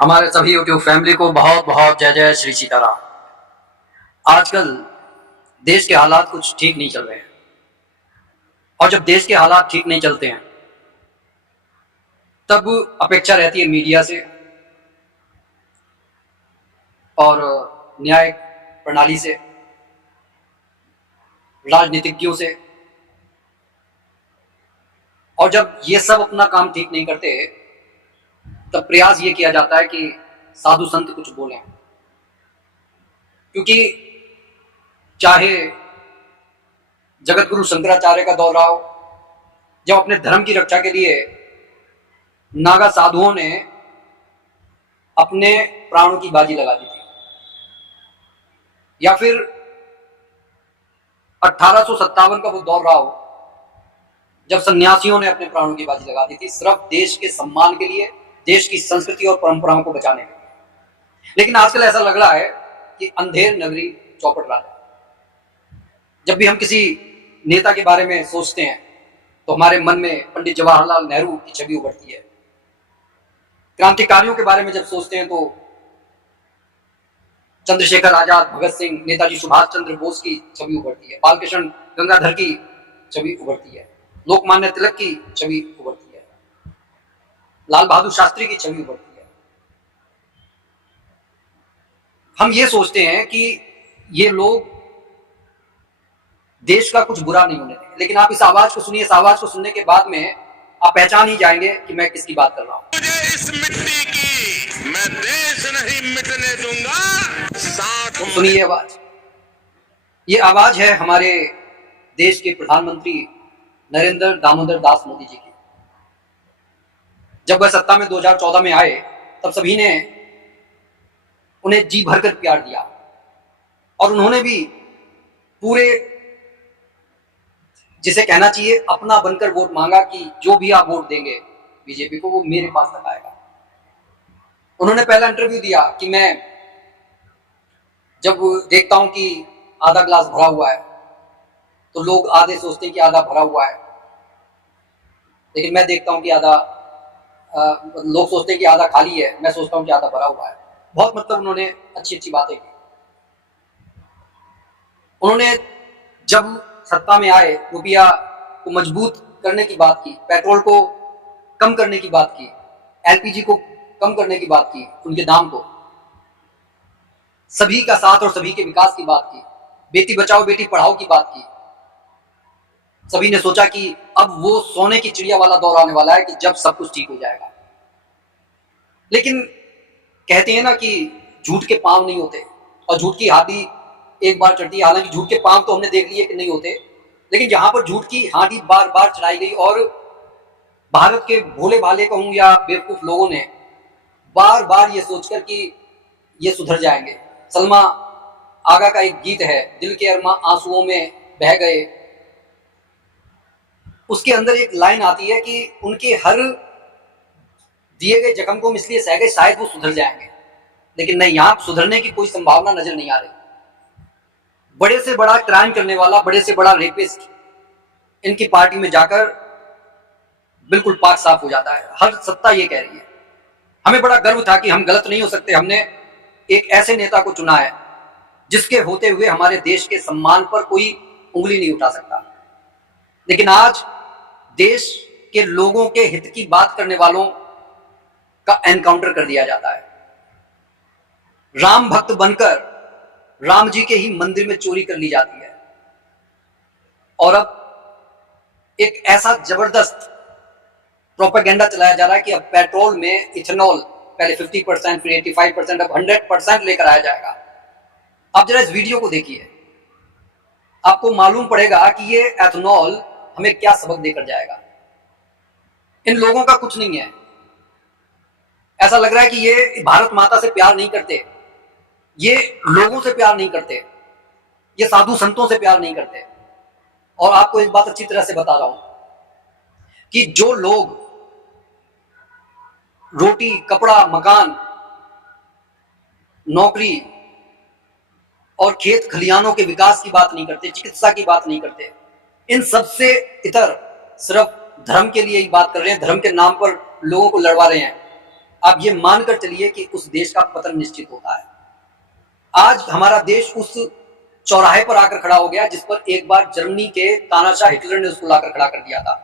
हमारे सभी YouTube family को बहुत बहुत जय जय श्री सीताराम। आजकल देश के हालात कुछ ठीक नहीं चल रहे हैं, और जब देश के हालात ठीक नहीं चलते हैं तब अपेक्षा रहती है मीडिया से और न्यायिक प्रणाली से, राजनीतिज्ञों से। और जब ये सब अपना काम ठीक नहीं करते तब प्रयास ये किया जाता है कि साधु संत कुछ बोलें, क्योंकि चाहे जगत गुरु शंकराचार्य का दौर रहा हो, जब अपने धर्म की रक्षा के लिए नागा साधुओं ने अपने प्राणों की बाजी लगा दी थी, या फिर 1857 का वो दौर रहा हो जब सन्यासियों ने अपने प्राणों की बाजी लगा दी थी, सिर्फ देश के सम्मान के लिए, देश की संस्कृति और परंपराओं को बचाने के लिए। लेकिन आजकल ऐसा लग रहा है कि अंधेर नगरी चौपट राजा। जब भी हम किसी नेता के बारे में सोचते हैं तो हमारे मन में पंडित जवाहरलाल नेहरू की छवि उभरती है। क्रांतिकारियों के बारे में जब सोचते हैं तो चंद्रशेखर आजाद, भगत सिंह, नेताजी सुभाष चंद्र बोस की छवि उभरती है, बालकृष्ण गंगाधर की छवि उभरती है, लोकमान्य तिलक की छवि उभरती है, लाल बहादुर शास्त्री की छवि उभरती है। हम ये सोचते हैं कि ये लोग देश का कुछ बुरा नहीं होने देंगे, लेकिन आप इस आवाज को सुनिए। इस आवाज को सुनने के बाद में आप पहचान ही जाएंगे कि मैं किसकी बात कर रहा हूं। मुझे इस मिट्टी की मैं देश नहीं मिटने दूंगा। साथ सुनिए आवाज। ये आवाज है हमारे देश के प्रधानमंत्री नरेंद्र दामोदर दास मोदी जी की। जब वह सत्ता में 2014 में आए तब सभी ने उन्हें जी भरकर प्यार दिया, और उन्होंने भी पूरे, जिसे कहना चाहिए, अपना बनकर वोट मांगा कि जो भी आप वोट देंगे बीजेपी को वो मेरे पास तक आएगा। उन्होंने पहला इंटरव्यू दिया कि मैं जब देखता हूं कि आधा ग्लास भरा हुआ है तो लोग आधे सोचते हैं कि आधा भरा हुआ है, लेकिन मैं देखता हूं कि लोग सोचते हैं कि आधा खाली है, मैं सोचता हूं कि आधा भरा हुआ है। बहुत मतलब उन्होंने अच्छी अच्छी बातें की। उन्होंने जब सत्ता में आए रुपया को मजबूत करने की बात की, पेट्रोल को कम करने की बात की, एलपीजी को कम करने की बात की, उनके दाम को, सभी का साथ और सभी के विकास की बात की, बेटी बचाओ बेटी पढ़ाओ की बात की। सभी ने सोचा कि अब वो सोने की चिड़िया वाला दौर आने वाला है कि जब सब कुछ ठीक हो जाएगा। लेकिन कहते हैं ना कि झूठ के पांव नहीं होते और झूठ की हाथी एक बार चढ़ती है। हालांकि झूठ के पांव तो हमने देख लिए कि नहीं होते, लेकिन जहां पर झूठ की हाथी बार बार चढ़ाई गई और भारत के भोले भाले कहूं या बेवकूफ लोगों ने बार बार ये सोचकर कि ये सुधर जाएंगे। सलमा आगा का एक गीत है, दिल के अरमा आंसुओं में बह गए, उसके अंदर एक लाइन आती है कि उनके हर दिए गए जख्म को हम इसलिए सह गए शायद वो सुधर जाएंगे, लेकिन नहीं, यहां सुधरने की कोई संभावना नजर नहीं आ रही। बड़े से बड़ा क्राइम करने वाला, बड़े से बड़ा रेपिस्ट इनकी पार्टी में जाकर बिल्कुल पाक साफ हो जाता है। हर सत्ता ये कह रही है। हमें बड़ा गर्व था कि हम गलत नहीं हो सकते, हमने एक ऐसे नेता को चुना है जिसके होते हुए हमारे देश के सम्मान पर कोई उंगली नहीं उठा सकता। लेकिन आज देश के लोगों के हित की बात करने वालों का एनकाउंटर कर दिया जाता है। राम भक्त बनकर राम जी के ही मंदिर में चोरी कर ली जाती है, और अब एक ऐसा जबरदस्त प्रोपेगेंडा चलाया जा रहा है कि अब पेट्रोल में इथेनॉल पहले 50%, फिर 85%, अब 100% लेकर आया जाएगा। आप जरा इस वीडियो को देखिए, आपको मालूम पड़ेगा कि ये एथेनॉल हमें क्या सबक देकर जाएगा। इन लोगों का कुछ नहीं है। ऐसा लग रहा है कि ये भारत माता से प्यार नहीं करते, ये लोगों से प्यार नहीं करते, ये साधु संतों से प्यार नहीं करते। और आपको एक बात अच्छी तरह से बता रहा हूं कि जो लोग रोटी, कपड़ा, मकान, नौकरी और खेत खलिहानों के विकास की बात नहीं करते, चिकित्सा की बात नहीं करते, इन सबसे इतर सिर्फ धर्म के लिए ही बात कर रहे हैं, धर्म के नाम पर लोगों को लड़वा रहे हैं, आप ये मानकर चलिए कि उस देश का पतन निश्चित होता है। आज हमारा देश उस चौराहे पर आकर खड़ा हो गया जिस पर एक बार जर्मनी के तानाशाह हिटलर ने उसको लाकर खड़ा कर दिया था,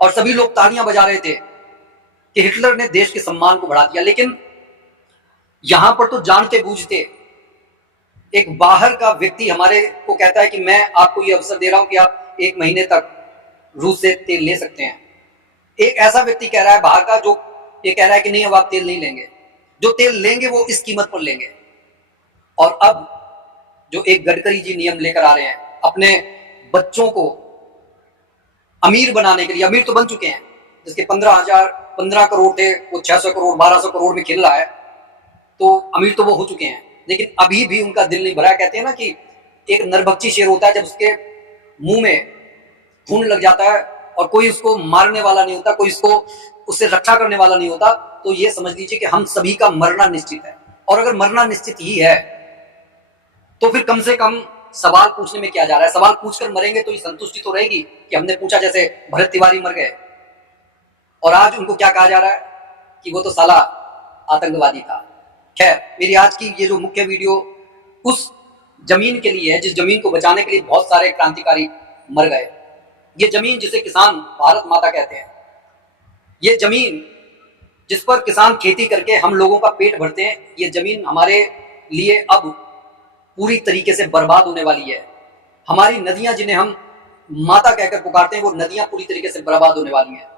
और सभी लोग तालियां बजा रहे थे कि हिटलर ने देश के सम्मान को बढ़ा दिया। लेकिन यहां पर तो जानते बूझते एक बाहर का व्यक्ति हमारे को कहता है कि मैं आपको ये अवसर दे रहा हूं कि आप 1 महीने तक रूस से तेल ले सकते हैं। एक ऐसा व्यक्ति कह रहा है बाहर का, जो ये कह रहा है कि नहीं, अब आप तेल नहीं लेंगे, जो तेल लेंगे वो इस कीमत पर लेंगे। और अब जो एक गडकरी जी नियम लेकर आ रहे हैं अपने बच्चों को अमीर बनाने के लिए, अमीर तो बन चुके हैं, जिसके 15 करोड़ थे वो 600 करोड़ 1200 करोड़ में खेल रहा है, तो अमीर तो वो हो चुके हैं, लेकिन अभी भी उनका दिल नहीं भरा। कहते हैं ना कि एक नरभक्षी शेर होता है, जब उसके मुंह में खून लग जाता है और कोई उसको मारने वाला नहीं होता, कोई उससे रक्षा करने वाला नहीं होता, तो ये समझ लीजिए कि हम सभी का मरना निश्चित है। और अगर मरना निश्चित ही है तो फिर कम से कम सवाल पूछने में क्या जा रहा है? सवाल पूछकर मरेंगे तो ये संतुष्टि तो रहेगी कि हमने पूछा, जैसे भरत तिवारी मर गए और आज उनको क्या कहा जा रहा है कि वो तो साला आतंकवादी था। खैर, मेरी आज की ये जो मुख्य वीडियो उस जमीन के लिए है जिस जमीन को बचाने के लिए बहुत सारे क्रांतिकारी मर गए। ये जमीन जिसे किसान भारत माता कहते हैं, ये जमीन जिस पर किसान खेती करके हम लोगों का पेट भरते हैं, ये जमीन हमारे लिए अब पूरी तरीके से बर्बाद होने वाली है। हमारी नदियां जिन्हें हम माता कहकर पुकारते हैं, वो नदियां पूरी तरीके से बर्बाद होने वाली हैं।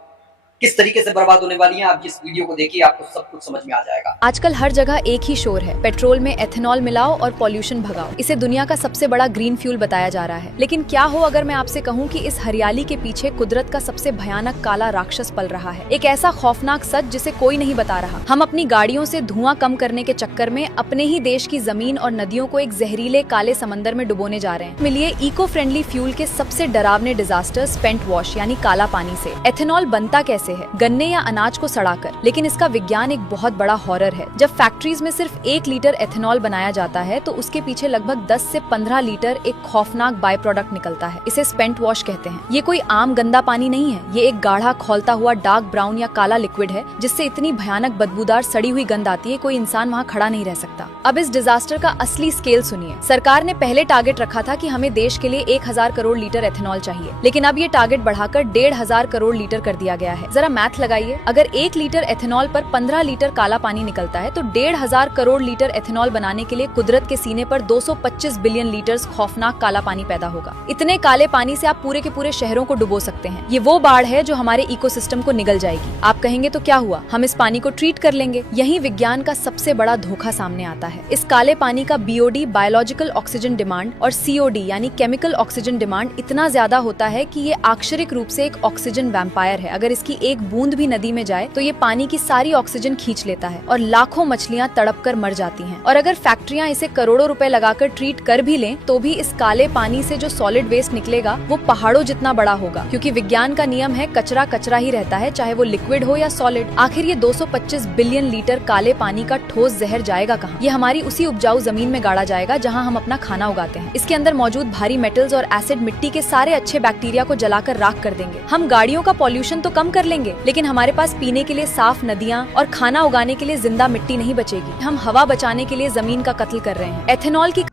किस तरीके से बर्बाद होने वाली हैं, आप जिस वीडियो को देखिए आपको सब कुछ समझ में आ जाएगा। आजकल हर जगह एक ही शोर है, पेट्रोल में एथेनॉल मिलाओ और पॉल्यूशन भगाओ। इसे दुनिया का सबसे बड़ा ग्रीन फ्यूल बताया जा रहा है। लेकिन क्या हो अगर मैं आपसे कहूँ कि इस हरियाली के पीछे कुदरत का सबसे भयानक काला राक्षस पल रहा है, एक ऐसा खौफनाक सच जिसे कोई नहीं बता रहा। हम अपनी गाड़ियों से धुआं कम करने के चक्कर में अपने ही देश की जमीन और नदियों को एक जहरीले काले समंदर में डुबोने जा रहे हैं। मिलिए इको फ्रेंडली फ्यूल के सबसे डरावने डिजास्टर स्पेंट वॉश यानी काला पानी से। एथेनॉल बनता कैसे है? गन्ने या अनाज को सड़ाकर। लेकिन इसका विज्ञान एक बहुत बड़ा हॉरर है। जब फैक्ट्रीज में सिर्फ 1 लीटर एथेनॉल बनाया जाता है तो उसके पीछे लगभग 10 से 15 लीटर एक खौफनाक बाय प्रोडक्ट निकलता है। इसे स्पेंट वॉश कहते हैं। ये कोई आम गंदा पानी नहीं है, ये एक गाढ़ा खौलता हुआ डार्क ब्राउन या काला लिक्विड है जिससे इतनी भयानक बदबूदार सड़ी हुई गंध आती है कोई इंसान वहाँ खड़ा नहीं रह सकता। अब इस डिजास्टर का असली स्केल सुनिए। सरकार ने पहले टारगेट रखा था कि हमें देश के लिए 1000 करोड़ लीटर एथेनॉल चाहिए, लेकिन अब ये टारगेट बढ़ाकर 1500 करोड़ लीटर कर दिया गया है। जरा मैथ लगाइए, अगर 1 लीटर एथेनॉल पर 15 लीटर काला पानी निकलता है तो 1500 करोड़ लीटर एथेनॉल बनाने के लिए कुदरत के सीने पर 225 बिलियन लीटर खौफनाक काला पानी पैदा होगा। इतने काले पानी से आप पूरे के पूरे शहरों को डुबो सकते हैं। ये वो बाढ़ है जो हमारे इकोसिस्टम को निगल जाएगी। आप कहेंगे तो क्या हुआ, हम इस पानी को ट्रीट कर लेंगे। यही विज्ञान का सबसे बड़ा धोखा सामने आता है। इस काले पानी का बीओडी बायोलॉजिकल ऑक्सीजन डिमांड और सीओडी यानी केमिकल ऑक्सीजन डिमांड इतना ज्यादा होता है कि ये आक्षरिक रूप से एक ऑक्सीजन वैम्पायर है। अगर इसकी एक बूंद भी नदी में जाए तो ये पानी की सारी ऑक्सीजन खींच लेता है और लाखों मछलियां तड़प कर मर जाती हैं। और अगर फैक्ट्रियां इसे करोड़ों रुपए लगाकर ट्रीट कर भी लें तो भी इस काले पानी से जो सॉलिड वेस्ट निकलेगा वो पहाड़ों जितना बड़ा होगा, क्योंकि विज्ञान का नियम है कचरा कचरा ही रहता है, चाहे वो लिक्विड हो या सॉलिड। आखिर ये 225 बिलियन लीटर काले पानी का ठोस जहर जाएगा कहाँ? ये हमारी उसी उपजाऊ जमीन में गाड़ा जाएगा जहाँ हम अपना खाना उगाते हैं। इसके अंदर मौजूद भारी मेटल्स और एसिड मिट्टी के सारे अच्छे बैक्टीरिया को जलाकर राख कर देंगे। हम गाड़ियों का पॉल्यूशन तो कम कर लेंगे, लेकिन हमारे पास पीने के लिए साफ नदियां और खाना उगाने के लिए जिंदा मिट्टी नहीं बचेगी। हम हवा बचाने के लिए जमीन का कत्ल कर रहे हैं। एथेनॉल की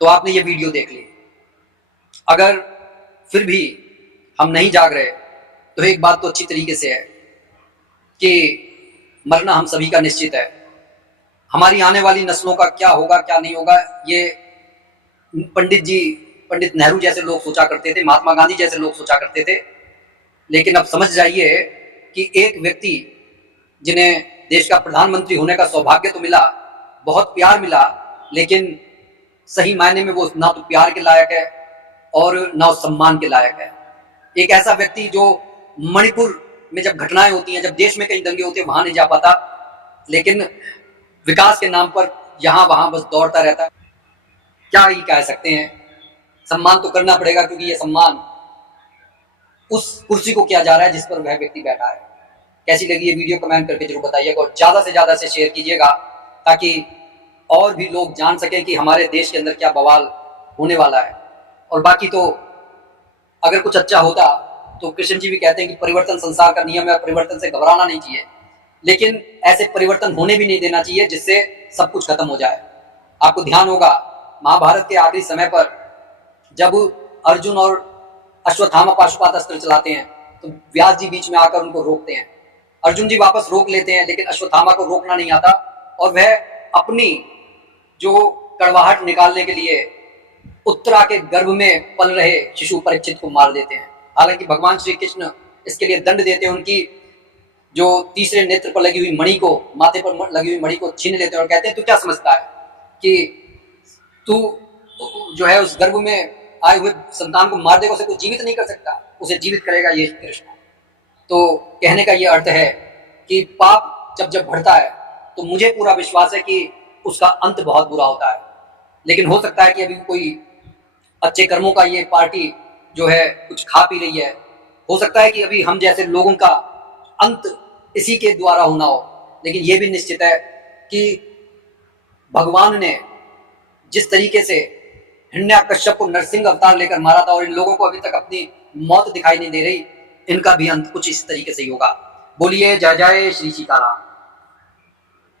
तो आपने ये वीडियो देख ली। अगर फिर भी हम नहीं जाग रहे तो एक बात तो अच्छी तरीके से है कि मरना हम सभी का निश्चित है। हमारी आने वाली नस्लों का क्या होगा क्या नहीं होगा, ये पंडित नेहरू जैसे लोग सोचा करते थे, महात्मा गांधी जैसे लोग सोचा करते थे। लेकिन अब समझ जाइए कि एक व्यक्ति जिन्हें देश का प्रधानमंत्री होने का सौभाग्य तो मिला, बहुत प्यार मिला, लेकिन सही मायने में वो ना तो प्यार के लायक है और ना सम्मान के लायक है। एक ऐसा व्यक्ति जो मणिपुर में जब घटनाएं होती हैं, जब देश में कहीं दंगे होते हैं, वहां नहीं जा पाता, लेकिन विकास के नाम पर यहां वहां बस दौड़ता रहता। क्या ही कह सकते हैं, सम्मान तो करना पड़ेगा, क्योंकि ये सम्मान उस कुर्सी को किया जा रहा है जिस पर वह व्यक्ति बैठा है। कैसी लगी ये वीडियो कमेंट करके जरूर बताइएगा और ज्यादा से ज्यादा से शेयर कीजिएगा ताकि और भी लोग जान सकें कि हमारे देश के अंदर क्या बवाल होने वाला है। और बाकी तो अगर कुछ अच्छा होता तो कृष्ण जी भी कहते हैं कि परिवर्तन संसार का नियम है, परिवर्तन से घबराना नहीं चाहिए। लेकिन ऐसे परिवर्तन होने भी नहीं देना चाहिए जिससे सब कुछ खत्म हो जाए। आपको ध्यान होगा महाभारत के आखिरी समय पर जब अर्जुन और अश्वत्थामा पाशुपात अस्त्र चलाते हैं तो व्यास जी बीच में आकर उनको रोकते हैं। अर्जुन जी वापस रोक लेते हैं, लेकिन अश्वत्थामा को रोकना नहीं आता और वह अपनी जो कड़वाहट निकालने के लिए उत्तरा के गर्भ में पल रहे शिशु परीक्षित को मार देते हैं। हालांकि भगवान श्री कृष्ण इसके लिए दंड देते हैं, उनकी जो तीसरे नेत्र पर लगी हुई मणि को, माथे पर लगी हुई मणि को छीन लेते हैं और कहते हैं तू क्या समझता है कि तू जो है उस गर्भ में आए हुए संतान को मार देगा, उसे कोई जीवित नहीं कर सकता, उसे जीवित करेगा ये कृष्ण। तो कहने का ये अर्थ है कि पाप जब जब बढ़ता है तो मुझे पूरा विश्वास है कि उसका अंत बहुत बुरा होता है। लेकिन हो सकता है कि अभी कोई अच्छे कर्मों का ये पार्टी जो है कुछ खा पी रही है, हो सकता है कि अभी हम जैसे लोगों का अंत इसी के द्वारा होना हो। लेकिन ये भी निश्चित है कि भगवान ने जिस तरीके से हिरण्याकश्यप को नरसिंह अवतार लेकर मारा था और इन लोगों को अभी तक अपनी मौत दिखाई नहीं दे रही, इनका भी अंत कुछ इस तरीके से ही होगा। बोलिए जय जय श्री सीताराम।